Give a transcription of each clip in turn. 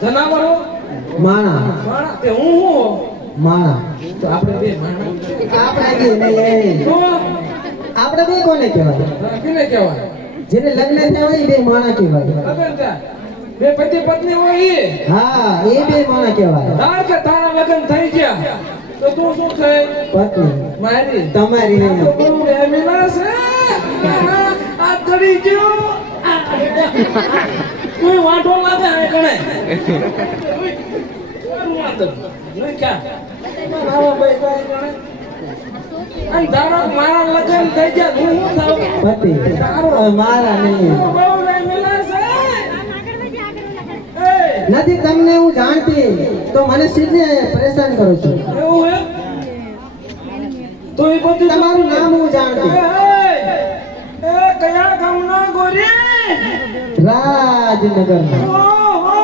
જનાવરો માણા માણા તે હું માણા તો આપણે બે માણા આપણે બે નહીં તો આપણે બે કોને કહેવાય કેને કહેવાય જેને લગ્ન થયા હોય એ બે માણા કહેવાય લગન થયા બે પતિ પત્ની હોય એ હા એ બે માણા કહેવાય તાર કે તારા લગન થઈ ગયા તો તું શું થઈ પત્ની મારી તમારી તો નહીં બહુ એમિના છે આ કરી ગયો કોઈ વાંઢો લાગે આ કણે કોઈ વાંઢો નહીં ક્યાં આવા ભાઈ કોઈ કણે અને તારો મારા લગન થઈ ગયા હું શું થાવ પતિ મારા નહીં બહુ એમિના છે એ નથી તમને હું જાણતી તો મને સીધે પરેશાન કરું છું એવું હે તો એ બધું તમારું નામ હું જાણતી એ કયા ગામના ગોરી રાજનગરમાં ઓહો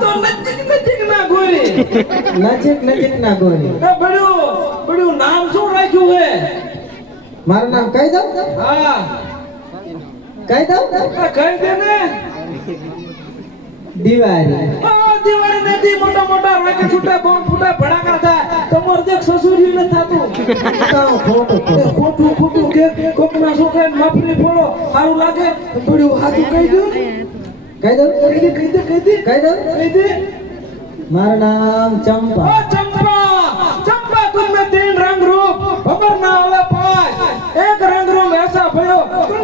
તો નજીક ના ગોરી નજીક ના ગોરી એ બડ્યું નામ શું રાખ્યું હે મારું નામ કહી દઉં હા કહી દઉં આ કહી દે ને દિવાળી દિવાળી નથી મોટા મોટા રાકે છૂટા બોમ્બ ફૂટા ભડાકા થાય તમાર દેખ સસુર્યું ન થાતું ખોટું કે કોકના છોકરાને માફરી ફોડો સારું લાગે બડ્યું હાથું કહી દઉં કહી દઉં કહી દે મારું નામ ચંપા ओ चंपा तुम में तीन रंग रूप खबर ना आवे पाँच एक रंग रूप ऐसा भयो गुण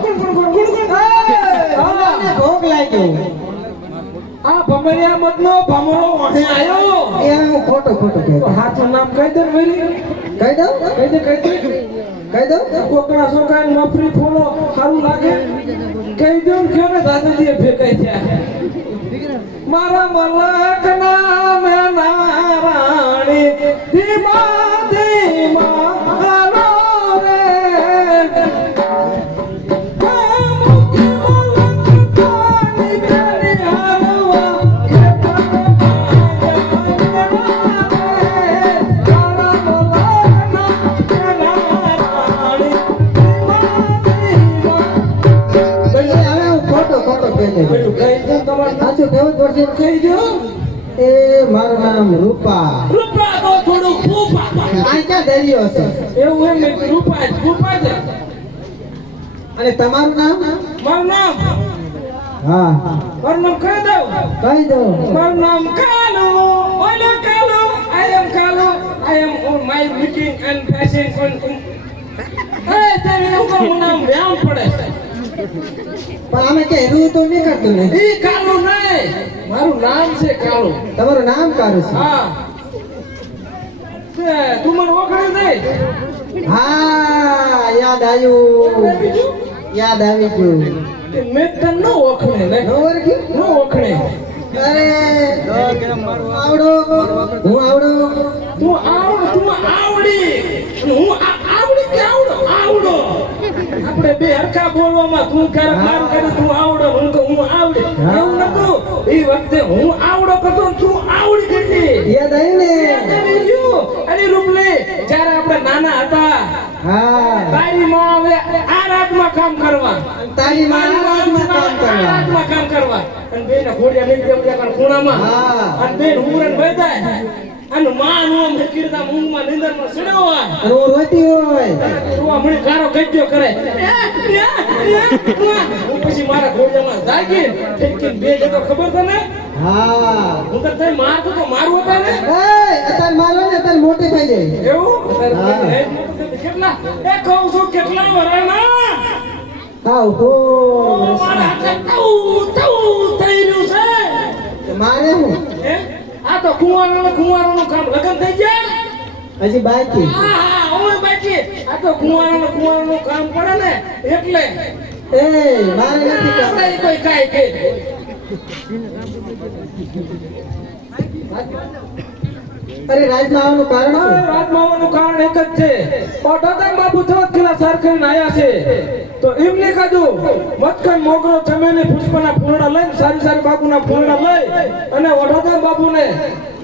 ભોગ લાગ્યો आ भमरिया मत नो भमरो वहीं आयो એ હું ખોટું तो કહેતો हाथों नाम कह दे मेरी કહી દઉં કહી દઉં कोकड़ा सोकान मफरी फोलो हारू लागे कह दे क्यों ने दादा दिए फेंकाई थया मारा मलक नाम नारायणी धीमा धीमा हारो रे સાચું કેવું પડશે કહી દો એ મારું નામ રૂપા રૂપા તો થોડું ફૂફા આ ક્યાં દરિયો છે એવું એમ નહીં રૂપા છે અને તમારું નામ મારું નામ હા મારું નામ કહી દઉં કહી દો મારું નામ કાલુ ઓલો કાલુ I am on my meeting and fashion on તેરી ઉપર હું નામ વ્યામ પડે પણ આમે કે રૂ તો નહીં કરતું ને ઈ કાલુ નહીં મારું નામ છે કાલુ તમારું નામ કારું છે હા તું મને ઓળખે નહીં હા યાદ આવ્યું યાદ આવી ગયું મેં તને ન ઓળખે ને ઓળખી ન ઓળખે અરે આવડો હું આવડો તું આવડી હું આવડી કે આવડો આપણે બે હરખા બોલવામાં તું ક્યારેક મારું કરે તું આવડો હું તો હું આવડી એવું નતું એ વખતે હું આવડો કરતો તું આવડી ગઈ યાદ આવ્યું ને અરે રૂપલે જ્યારે આપણે નાના હતા હા તારી માં આવે આ રાજમાં કામ કરવા તારી માં રાજમાં કામ કરવા અને બેન ઘોડિયા લઈ ગયા ખૂણામાં હા અને બેન ઉમરન બેઠા અને માં નું આમ કીર્તા મૂંગમાં નિંદરમાં સડ્યો હોય અને હું રોતી હોય તું મને ગારો ગજ્જો કરે હું પછી મારા ઘોડિયામાં જાગી ઠેકીને બે જતો ખબર તને હા હું તો તઈ મારતો તો મારું હતા ને અત્યારે મારો ને અત્યારે મોટી થઈ જાય એવું કેટલા એ કહું છું કેટલા વરાણા હાઉ હો મારા હાથે તઉ થઈ રહ્યું છે મારે હું હે આ તો કુંવારોનું કામ લગન થઈ ગયા હજી બાકી હા ઓય બાકી આ તો કુંવારોનું કામ પડે ને એટલે એ મારે નથી કરવું આપણે કોઈ કાઈ કે અરે રાજમાં આવવાનું કારણ શું રાજમાવાનું કારણ એક જ છે ઓઢાતા બાપુ થોત કિલા સરખીને આયા છે તો એમને કીધું મતકન મોગરો ચમેલી પુષ્પના ફૂલડા લઈને સારી બાપુના ફૂલડા લઈ અને ઓઢાતા બાપુને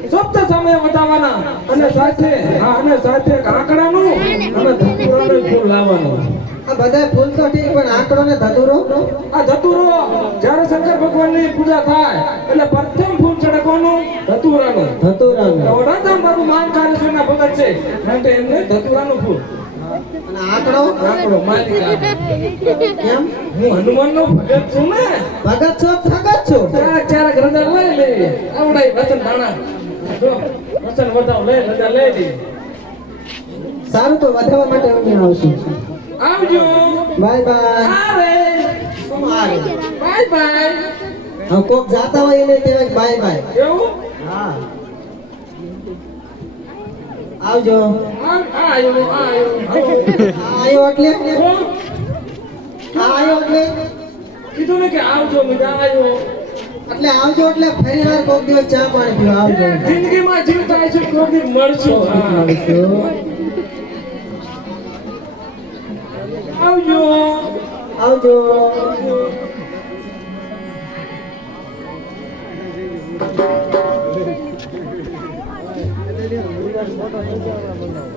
સપ્ત સમય વધાવવાના અને સાથે કાંકડાનું અને ધતુરાનું ફૂલ લાવવાનું આ બધા ફૂલ તો ઠીક પણ આંકડો ને ધતુરો આ ધતુરો જ્યારે શંકર ભગવાનની પૂજા થાય એટલે પ્રથમ ફૂલ ચડે અને આંકડો આંકડો માલિકા. કેમ હું હનુમાનનો ભગત છું ને. ભગત છો ભગત છો ચાર રજા લઈ લે. આવડાય વચન દાણા. જો વચન વધાવ લઈ રજા લઈ લે. સારું તો વધારવા માટે અમે આવશું આવજો. બાય બાય અરે શું આવે બાય બાય. હવે કોક જાતા હોય એને કહેવાય બાય બાય એવું હા આવજો આયો આયો એટલે કોણ? આયો એટલે કીધું ને કે આવજો મજા આવ્યો. એટલે આવજો એટલે ફરી વાર કોક દિવસ ચા પાણી પીવા આવજો જિંદગીમાં જીવતા હશે કોઈ દી મળશું. હા. આવજો આવજો. આવજો ફોટો